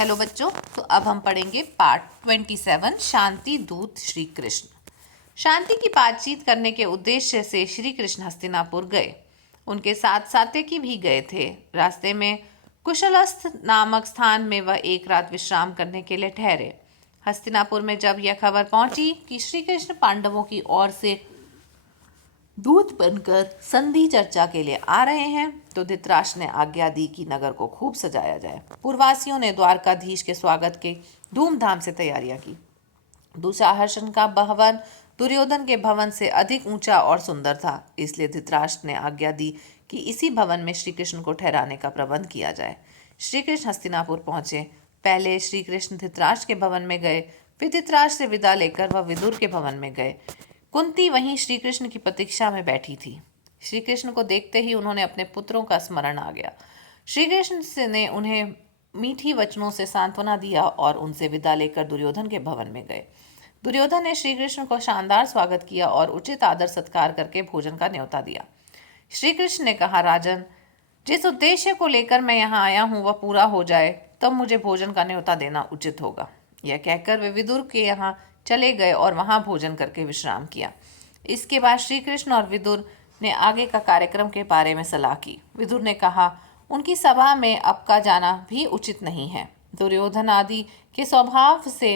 Hello बच्चों, तो अब हम पढ़ेंगे पार्ट 27 शांति दूत श्री कृष्ण। शांति की बातचीत करने के उद्देश्य से श्री कृष्ण हस्तिनापुर गए। उनके साथ सात्यकी भी गए थे। रास्ते में कुशलस्थ नामक स्थान में वह एक रात विश्राम करने के लिए ठहरे। हस्तिनापुर में जब यह खबर पहुंची कि श्री कृष्ण पांडवों की ओर से दूत बनकर संधि चर्चा के लिए आ रहे हैं, तो धृतराष्ट्र ने आज्ञा दी कि नगर को खूब सजाया जाए। पूर्ववासियों ने द्वारकाधीश के स्वागत के धूमधाम से तैयारियां की। दुशासन का भवन दुर्योधन के भवन से अधिक ऊंचा और सुंदर था, इसलिए धृतराष्ट्र ने आज्ञा दी कि इसी भवन में श्री कृष्ण को ठहराने का प्रबंध किया जाए। श्री कृष्ण हस्तिनापुर पहुंचे। पहले श्री कृष्ण धृतराष्ट्र के भवन में गए, फिर धृतराष्ट्र से विदा लेकर वह विदुर के भवन में गए। कुंती वहीं श्री कृष्ण की प्रतीक्षा में बैठी थी। श्री कृष्ण को देखते ही उन्होंने अपने पुत्रों का स्मरण आ गया। श्री कृष्ण ने उन्हें मीठी वचनों से सांत्वना दिया और उनसे विदा लेकर दुर्योधन के भवन में गए। दुर्योधन ने श्री कृष्ण को शानदार स्वागत किया और उचित आदर सत्कार करके भोजन का न्योता दिया। श्री कृष्ण ने कहा, राजन, जिस उद्देश्य को लेकर मैं यहाँ आया हूँ वह पूरा हो जाए तब मुझे भोजन का न्योता देना उचित होगा। यह कहकर वे विदुर के यहाँ चले गए और वहां भोजन करके विश्राम किया। इसके बाद श्री कृष्ण और विदुर ने आगे का कार्यक्रम के बारे में सलाह की। विदुर ने कहा, उनकी सभा में अब का जाना भी उचित नहीं है। दुर्योधन आदि के स्वभाव से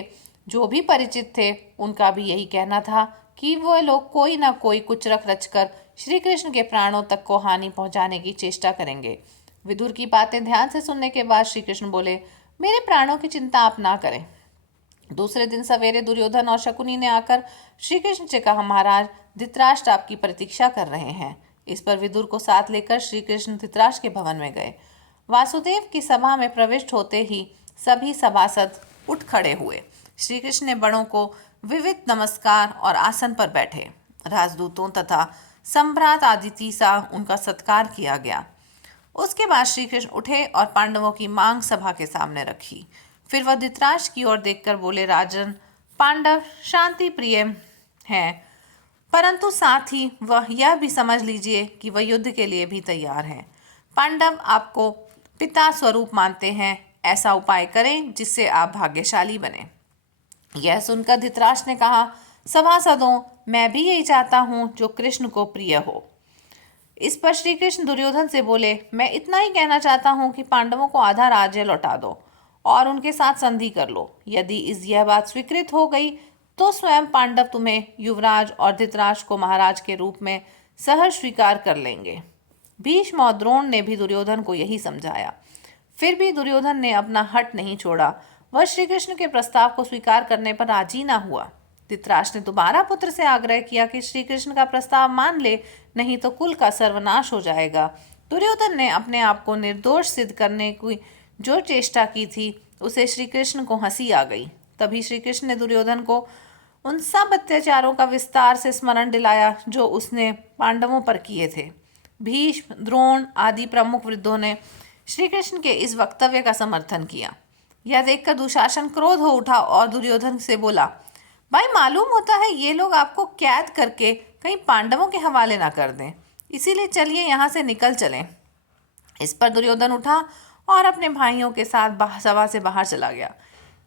जो भी परिचित थे उनका भी यही कहना था कि वह लोग कोई ना कोई कुचरक रचकर श्री कृष्ण के प्राणों तक को हानि पहुंचाने की चेष्टा करेंगे। विदुर की बातें ध्यान से सुनने के बाद श्री कृष्ण बोले, मेरे प्राणों की चिंता आप ना करें। दूसरे दिन सवेरे दुर्योधन और शकुनी ने आकर श्री कृष्ण से कहा, महाराज, धृतराष्ट्र आपकी प्रतीक्षा कर रहे हैं। इस पर विदुर को साथ लेकर श्री कृष्ण धृतराष्ट्र के भवन में गए। वासुदेव की सभा में प्रविष्ट होते ही सभी सभासद उठ खड़े हुए। श्री कृष्ण ने बड़ों को विविध नमस्कार और आसन पर बैठे। राजदूतों तथा सम्भ्रात आदिति सा उनका सत्कार किया गया। उसके बाद श्री कृष्ण उठे और पांडवों की मांग सभा के सामने रखी। फिर वह धृतराष्ट्र की ओर देखकर बोले, राजन, पांडव शांति प्रिय हैं, परंतु साथ ही वह यह भी समझ लीजिए कि वह युद्ध के लिए भी तैयार हैं। पांडव आपको पिता स्वरूप मानते हैं। ऐसा उपाय करें जिससे आप भाग्यशाली बने। यह सुनकर धृतराष्ट्र ने कहा, सभासदों, मैं भी यही चाहता हूँ जो कृष्ण को प्रिय हो। इस पर श्री कृष्ण दुर्योधन से बोले, मैं इतना ही कहना चाहता हूँ कि पांडवों को आधा राज्य लौटा दो और उनके साथ संधि कर लो। यदि यह बात स्वीकृत हो गई तो स्वयं पांडव तुम्हें युवराज और धृतराष्ट्र को महाराज के रूप में सहर्ष स्वीकार कर लेंगे। भीष्म और द्रोण ने भी दुर्योधन को यही समझाया। फिर भी दुर्योधन ने अपना हट नहीं छोड़ा। वह श्री कृष्ण के प्रस्ताव को स्वीकार करने पर राजी न हुआ। धृतराष्ट्र ने दोबारा पुत्र से आग्रह किया कि श्री कृष्ण का प्रस्ताव मान ले, नहीं तो कुल का सर्वनाश हो जाएगा। दुर्योधन ने अपने आप को निर्दोष सिद्ध करने की जो चेष्टा की थी उसे श्री कृष्ण को हंसी आ गई। तभी श्री कृष्ण ने दुर्योधन को उन सब अत्याचारों का विस्तार से स्मरण दिलाया जो उसने पांडवों पर किए थे। भीष्म, द्रोण आदि प्रमुख वृद्धों ने श्री कृष्ण के इस वक्तव्य का समर्थन किया। यह देखकर दुशासन क्रोध हो उठा और दुर्योधन से बोला, भाई, मालूम होता है ये लोग आपको कैद करके कहीं पांडवों के हवाले ना कर दें, इसीलिए चलिए यहाँ से निकल चलें। इस पर दुर्योधन उठा और अपने भाइयों के साथ सभा से बाहर चला गया।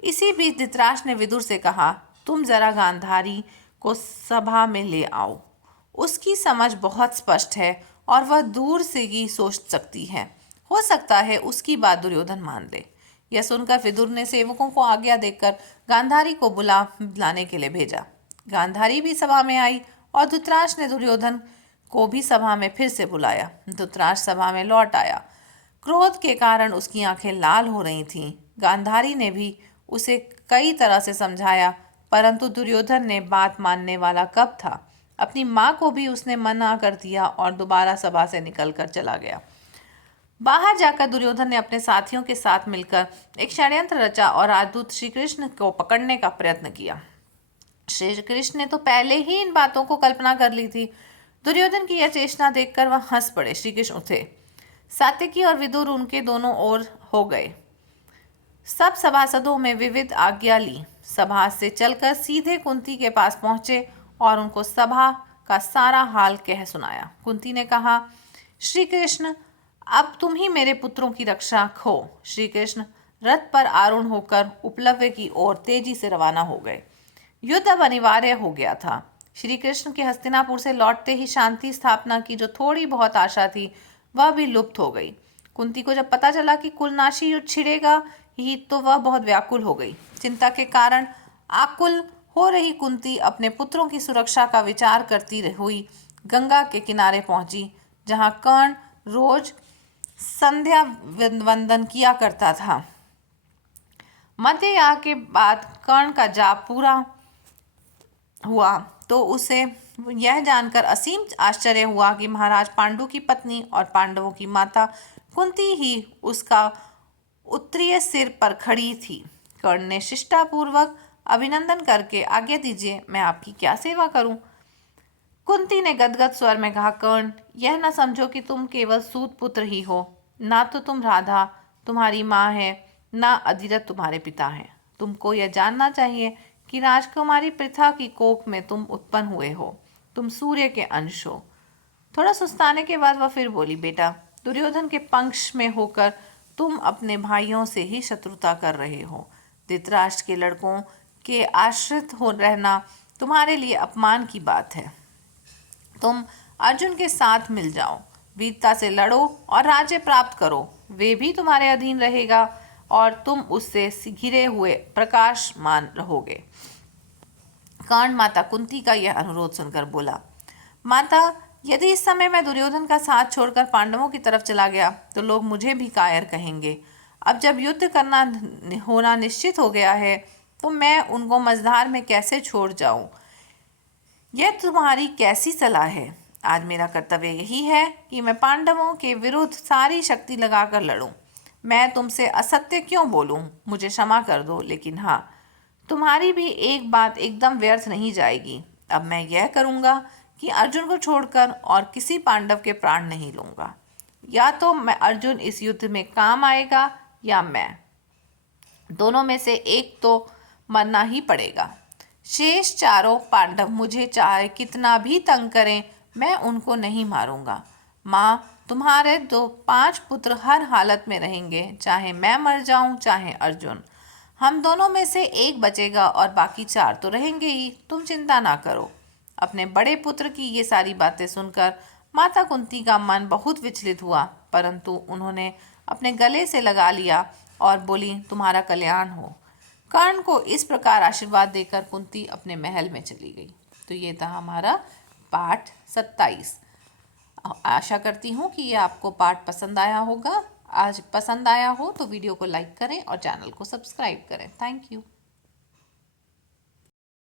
इसी बीच धृतराष्ट्र ने विदुर से कहा, तुम जरा गांधारी को सभा में ले आओ। उसकी समझ बहुत स्पष्ट है और वह दूर से ही सोच सकती है। हो सकता है उसकी बात दुर्योधन मान ले। यह सुनकर विदुर ने सेवकों को आज्ञा देकर गांधारी को बुलाने के लिए भेजा। गांधारी भी सभा में आई और धृतराष्ट्र ने दुर्योधन को भी सभा में फिर से बुलाया। धृतराष्ट्र सभा में लौट आया। क्रोध के कारण उसकी आंखें लाल हो रही थीं। गांधारी ने भी उसे कई तरह से समझाया, परंतु दुर्योधन ने बात मानने वाला कब था। अपनी माँ को भी उसने मना कर दिया और दोबारा सभा से निकलकर चला गया। बाहर जाकर दुर्योधन ने अपने साथियों के साथ मिलकर एक षड्यंत्र रचा और राजदूत श्री कृष्ण को पकड़ने का प्रयत्न किया। श्री कृष्ण ने तो पहले ही इन बातों को कल्पना कर ली थी। दुर्योधन की यह चेष्टा देखकर वह हंस पड़े। श्री कृष्ण उठे। सात्यकी और विदुर उनके दोनों ओर हो गए। सब सभासदों में विविध आज्ञा ली। सभा से चलकर सीधे कुंती के पास पहुंचे और उनको सभा का सारा हाल कह सुनाया। कुंती ने कहा, श्री कृष्ण, अब तुम ही मेरे पुत्रों की रक्षा हो। श्री कृष्ण, रथ पर आरूढ़ होकर उपलव्य की ओर तेजी से रवाना हो गए। युद्ध अब अनिवार्य हो गया था। श्री कृष्ण के हस्तिनापुर से लौटते ही शांति स्थापना की जो थोड़ी बहुत आशा थी वह भी लुप्त हो गई। कुंती को जब पता चला कि कुलनाशी युद्ध छिड़ेगा ही तो वह बहुत व्याकुल हो गई। चिंता के कारण आकुल हो रही कुंती अपने पुत्रों की सुरक्षा का विचार करती हुई गंगा के किनारे पहुंची, जहां कर्ण रोज संध्या वंदन किया करता था। मध्य के बाद कर्ण का जाप पूरा हुआ तो उसे यह जानकर असीम आश्चर्य हुआ कि महाराज पांडु की पत्नी और पांडवों की माता कुंती ही उसका उत्तरीय सिर पर खड़ी थी। कर्ण ने शिष्टापूर्वक अभिनंदन करके, आज्ञा दीजिए, मैं आपकी क्या सेवा करूं? कुंती ने गदगद स्वर में कहा, कर्ण, यह न समझो कि तुम केवल सूत पुत्र ही हो। ना तो तुम राधा तुम्हारी माँ है, ना अधिरथ तुम्हारे पिता हैं। तुमको यह जानना चाहिए कि राजकुमारी पृथा की कोख में तुम उत्पन्न हुए हो। तुम सूर्य के अंश हो। थोड़ा सुस्ताने के बाद वह फिर बोली, बेटा, दुर्योधन के पक्ष में होकर तुम अपने भाइयों से ही शत्रुता कर रहे हो। धृतराष्ट्र के लड़कों के आश्रित हो रहना तुम्हारे लिए अपमान की बात है। तुम अर्जुन के साथ मिल जाओ, वीरता से लड़ो और राज्य प्राप्त करो। वे भी तुम्हारे अधीन रहेगा और तुम उससे घिरे हुए प्रकाशमान रहोगे। कर्ण माता कुंती का यह अनुरोध सुनकर बोला, माता, यदि इस समय मैं दुर्योधन का साथ छोड़कर पांडवों की तरफ चला गया तो लोग मुझे भी कायर कहेंगे। अब जब युद्ध करना होना निश्चित हो गया है तो मैं उनको मझधार में कैसे छोड़ जाऊं? यह तुम्हारी कैसी सलाह है? आज मेरा कर्तव्य यही है कि मैं पांडवों के विरुद्ध सारी शक्ति लगाकर लड़ूं। मैं तुमसे असत्य क्यों बोलूं? मुझे क्षमा कर दो, लेकिन हाँ, तुम्हारी भी एक बात एकदम व्यर्थ नहीं जाएगी। अब मैं यह करूंगा कि अर्जुन को छोड़कर और किसी पांडव के प्राण नहीं लूंगा। या तो मैं अर्जुन इस युद्ध में काम आएगा या मैं, दोनों में से एक तो मरना ही पड़ेगा। शेष चारों पांडव मुझे चाहे कितना भी तंग करें, मैं उनको नहीं मारूंगा। माँ, तुम्हारे 5 पुत्र हर हालत में रहेंगे, चाहे मैं मर जाऊं चाहे अर्जुन। हम दोनों में से एक बचेगा और बाकी 4 तो रहेंगे ही। तुम चिंता ना करो। अपने बड़े पुत्र की ये सारी बातें सुनकर माता कुंती का मन बहुत विचलित हुआ, परंतु उन्होंने अपने गले से लगा लिया और बोली, तुम्हारा कल्याण हो। कर्ण को इस प्रकार आशीर्वाद देकर कुंती अपने महल में चली गई। तो ये था हमारा पाठ 27। आशा करती हूँ कि ये आपको पाठ पसंद आया होगा। आज पसंद आया हो तो वीडियो को लाइक करें और चैनल को सब्सक्राइब करें। Thank you.